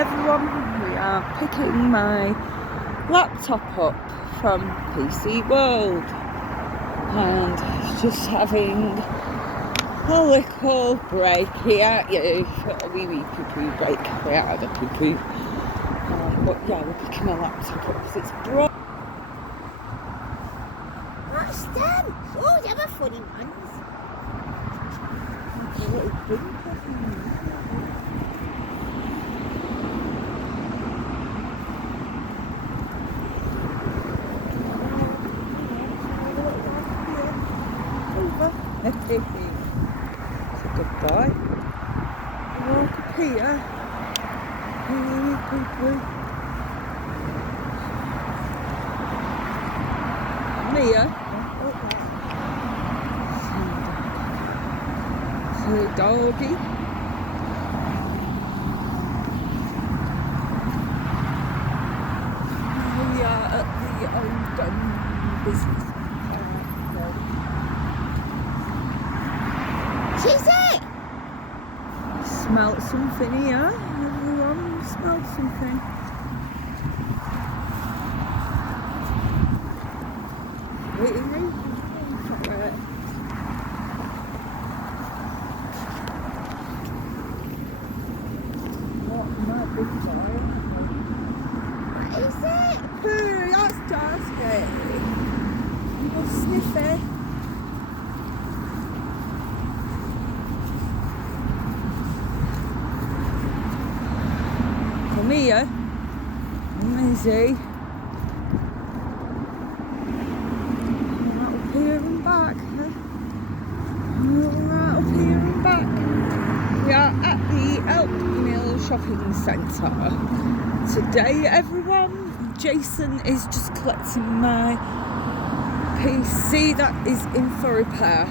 everyone, we are picking my laptop up from PC World and just having a little break here, a wee poo-poo break. We are at a poo-poo, but yeah, we're picking my laptop up because it's broke. What's them? Oh, they were funny ones. A little bumper thing. It's a good boy. Walk up here. Poo-poo. Mia. Little doggy. We are at the old business park. She's it! Smelt something here. Everyone smelled something. Waiting room. What my big child? What is it? Poo, that's Darcy. You'll sniff it. Come here. Easy. Right up here and back. Right up here and back. We are at the Elk Mill Shopping Centre today, everyone. Jason is just collecting my PC that is in for repair.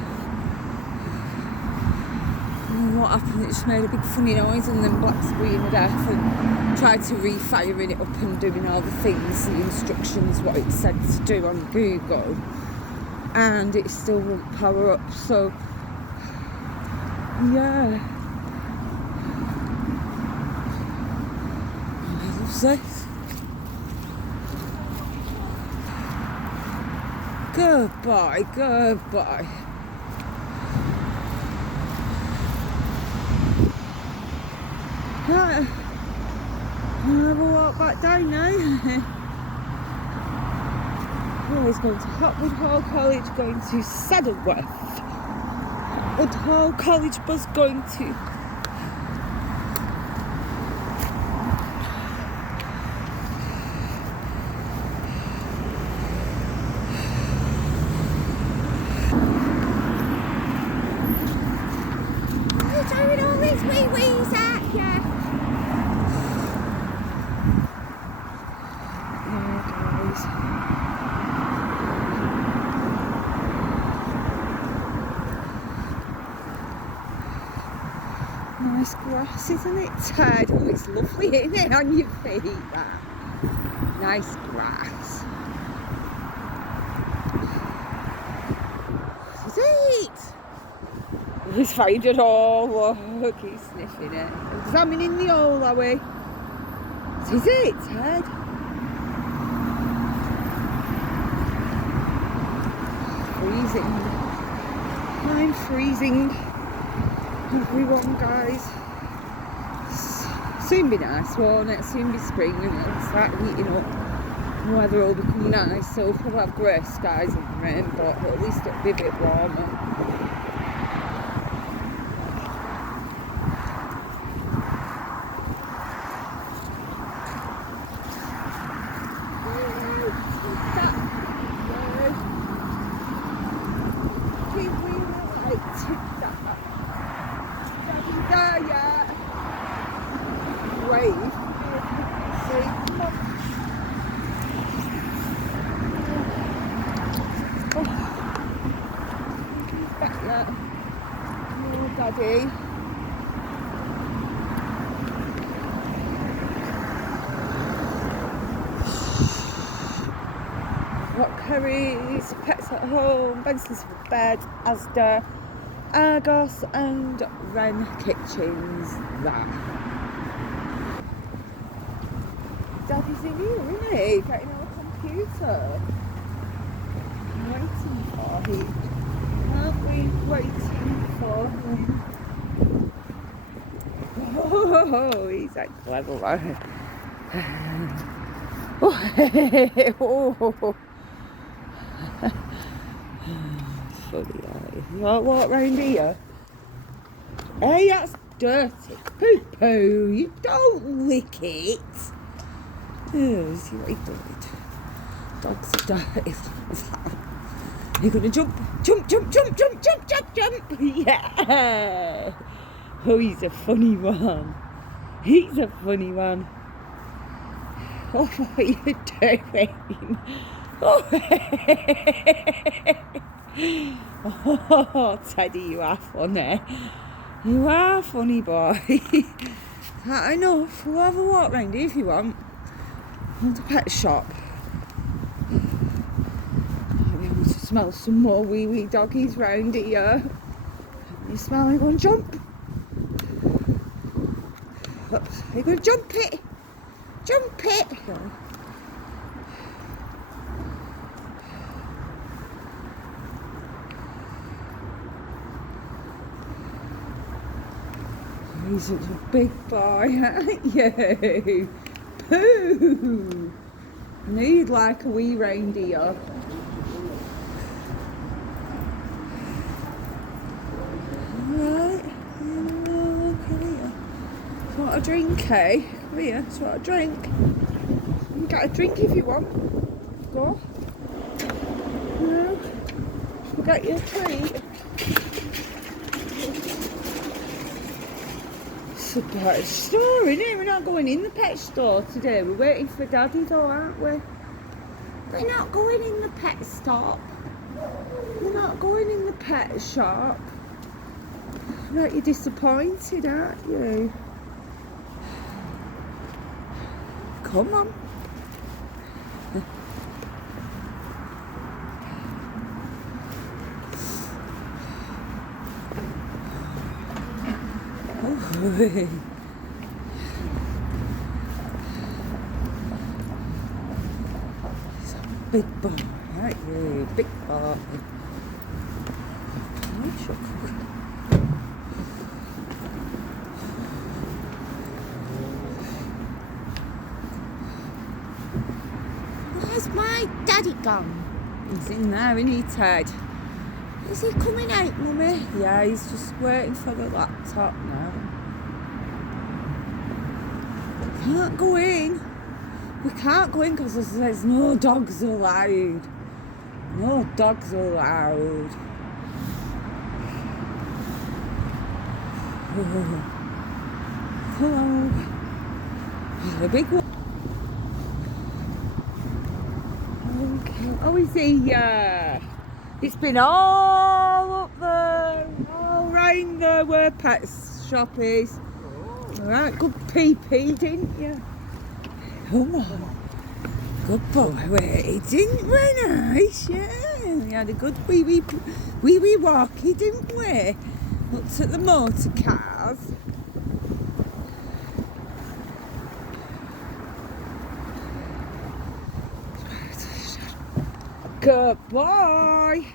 And what happened? It just made a big funny noise and then black screen of death, and tried to refiring it up and doing all the things, the instructions, what it said to do on Google, and it still won't power up. So yeah. What's this? Goodbye, goodbye. Right, I'll have a walk back down now. Oh, he's going to Hotwood Hall College, going to Saddleworth. Hotwood Hall College bus going to Throwing all these wee-wees at you. guys. Nice grass, isn't it, Ted? Oh, it's lovely, isn't it, on your feet, that? Nice grass. Is it? He's found it all. Look, he's sniffing it. Examining the hole, are we? Is it, Ted? Freezing. I'm freezing. Everyone, guys. Soon be nice, won't it? Soon be spring and it'll start heating up. The weather will become nice, so we'll have grey skies and rain, but at least it'll be a bit warmer. Wave. See? Oh. Back there. Oh, Daddy. Got curries, pets at home, Benson's for bed, Asda, Argos and Wren Kitchens. That. He's in here, isn't he? Getting on a computer. I'm waiting for him. Aren't we waiting for him? Oh, he's a clever one. Oh, it's funny, you want to walk round here? Hey, that's dirty. Poo poo, you don't lick it. Oh, see what he did. Dogs are dirty. You're gonna jump, jump, jump, jump, jump, jump, jump, jump. Yeah. Oh, he's a funny one. He's a funny one. Oh, what are you doing? Oh, Teddy, you are funny. You are funny, boy. That enough? We'll have a walk round here if you want. And the pet shop. I'll be able to smell some more wee doggies round here. You smell like one jump. Oops. Are you going to jump it? Jump it! He's such a big boy, aren't you? Pooh! I knew you'd like a wee reindeer. Alright, look at here. Do you want a drink, eh? Come here, do you want a drink? You can get a drink if you want. Go. No. We'll get you a treat. It's a pet store, isn't it? We're not going in the pet store today. We're waiting for Daddy though, aren't we? We're not going in the pet stop. We're not going in the pet shop. Right, you're disappointed, aren't you? Come on. Oh, he's a big boy, aren't you? Big boy. Where's my daddy gone? He's in there, isn't he, Ted? Is he coming out, Mummy? Yeah, he's just waiting for the laptop now. We can't go in. We can't go in because there's no dogs allowed. No dogs allowed. Oh. Hello. The big one. Okay. Oh, is he? It's been all up there, all round there where pet shop is. Alright, good pee-pee, didn't you? Come on. Good boy, we didn't we? Nice, yeah. We had a good wee walkie, didn't we? Looked at the motor cars. Good boy.